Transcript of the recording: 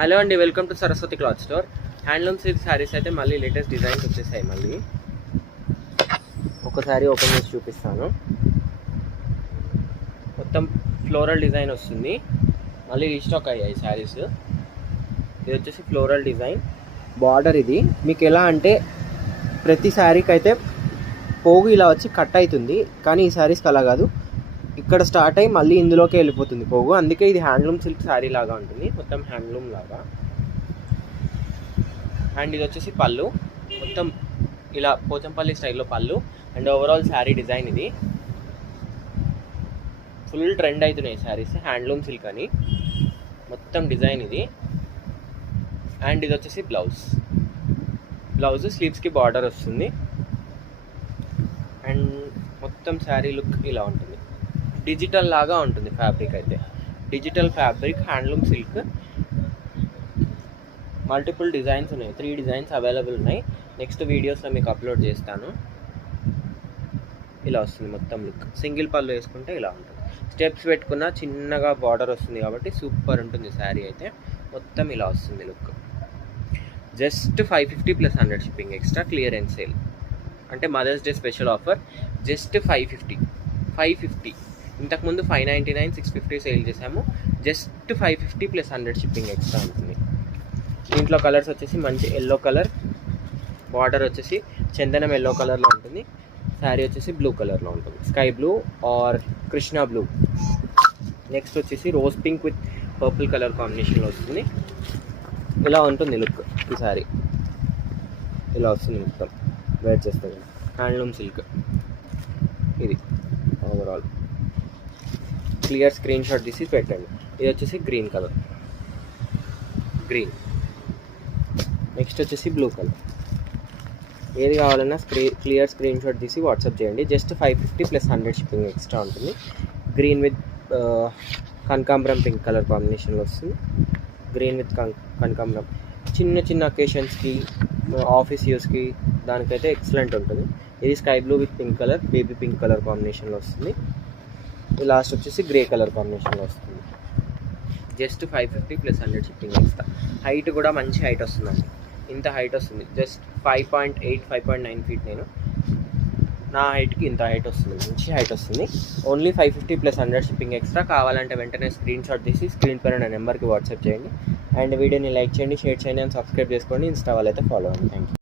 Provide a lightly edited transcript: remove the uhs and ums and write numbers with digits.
Hello అండి, welcome to Saraswati cloth store. Handloom silk saris అయితే మళ్ళీ లేటెస్ట్ డిజైన్స్ వచ్చేసాయి. మళ్ళీ ఒకసారి ఓపెన్ చేసి చూపిస్తాను. మొత్తం ఫ్లోరల్ డిజైన్ వస్తుంది. మళ్ళీ రీస్టాక్ అయ్యాయి శారీస్. ఇది వచ్చేసి ఫ్లోరల్ డిజైన్ బార్డర్. ఇది మీకు ఎలా అంటే ప్రతి శారీకి అయితే పోగు ఇలా వచ్చి కట్ అవుతుంది, కానీ ఈ శారీస్కి అలా కాదు. ఇక్కడ స్టార్ట్ అయ్యి మళ్ళీ ఇందులోకి వెళ్ళిపోతుంది పోగు. అందుకే ఇది హ్యాండ్లూమ్ సిల్క్ శారీ లాగా ఉంటుంది, మొత్తం హ్యాండ్లూమ్ లాగా. అండ్ ఇది వచ్చేసి పళ్ళు, మొత్తం ఇలా పోచంపల్లి స్టైల్లో పళ్ళు. అండ్ ఓవరాల్ శారీ డిజైన్ ఇది. ఫుల్ ట్రెండ్ అవుతున్నాయి శారీస్ హ్యాండ్లూమ్ సిల్క్ అని. మొత్తం డిజైన్ ఇది. అండ్ ఇది వచ్చేసి బ్లౌజ్ స్లీవ్స్కి బార్డర్ వస్తుంది. అండ్ మొత్తం శారీ లుక్ ఇలా ఉంటుంది. డిజిటల్ లాగా ఉంటుంది ఫ్యాబ్రిక్ అయితే. Digital fabric handloom silk. Multiple designs ఉన్నాయి, 3 డిజైన్స్ అవైలబుల్ ఉన్నాయి. నెక్స్ట్ వీడియోస్లో మీకు అప్లోడ్ చేస్తాను. ఇలా వస్తుంది మొత్తం లుక్. సింగిల్ పళ్ళు వేసుకుంటే ఇలా ఉంటుంది. స్టెప్స్ పెట్టుకున్న చిన్నగా బార్డర్ వస్తుంది కాబట్టి సూపర్ ఉంటుంది శారీ అయితే. మొత్తం ఇలా వస్తుంది look. Just 550 + 100 shipping extra. Clearance sale అంటే mothers day special offer. Just 550. ఇంతకుముందు 599, 650 సేల్ చేసాము. జస్ట్ 550 + 100 షిప్పింగ్ ఎక్స్ట్రా ఉంటుంది. దీంట్లో కలర్స్ వచ్చేసి మంచి ఎల్లో కలర్, బార్డర్ వచ్చేసి చందనం ఎల్లో కలర్లో ఉంటుంది. శారీ వచ్చేసి బ్లూ కలర్లో ఉంటుంది, sky blue or Krishna blue. Next వచ్చేసి rose pink with purple colour కాంబినేషన్లో వస్తుంది. ఇలా ఉంటుంది లుక్. ఈ శారీ ఇలా వస్తుంది మొత్తం. వేర్ చేస్తుంది హ్యాండ్లూమ్ సిల్క్ ఇది. ఓవరాల్ క్లియర్ స్క్రీన్ షాట్ తీసి పెట్టండి. ఇది వచ్చేసి గ్రీన్ కలర్, నెక్స్ట్ వచ్చేసి బ్లూ కలర్. ఏది కావాలన్నా క్లియర్ స్క్రీన్ షాట్ తీసి వాట్సాప్ చేయండి. జస్ట్ 550 + 100 షిప్పింగ్ ఎక్స్ట్రా ఉంటుంది. గ్రీన్ విత్ కనకాంబరం పింక్ కలర్ కాంబినేషన్లో వస్తుంది. గ్రీన్ విత్ కనకాంబరం చిన్న అకేషన్స్కి, ఆఫీస్ యూస్కి దానికైతే ఎక్సలెంట్ ఉంటుంది. ఇది sky blue with pink colour, baby pink colour కాంబినేషన్లో వస్తుంది. లాస్ట్ వచ్చేసి గ్రే కలర్ కాంబినేషన్లో వస్తుంది. Just 550 + 100 shipping extra. హైట్ కూడా మంచి హైట్ వస్తుందండి. ఇంత హైట్ వస్తుంది. Just 5.8, 5.9 feet. నేను నా హైట్కి ఇంత హైట్ వస్తుంది, మంచి హైట్ వస్తుంది. Only 550 + 100 shipping extra. కావాలంటే వెంటనే స్క్రీన్ షాట్ తీసి స్క్రీన్ పైన నా నెంబర్కి వాట్సాప్ చేయండి. అండ్ వీడియోని లైక్ చేయండి, షేర్ చేయండి అండ్ సబ్స్క్రైబ్ చేసుకోండి. ఇన్స్టా వాళ్ళైతే ఫాలో అవ్వండి. Thank you.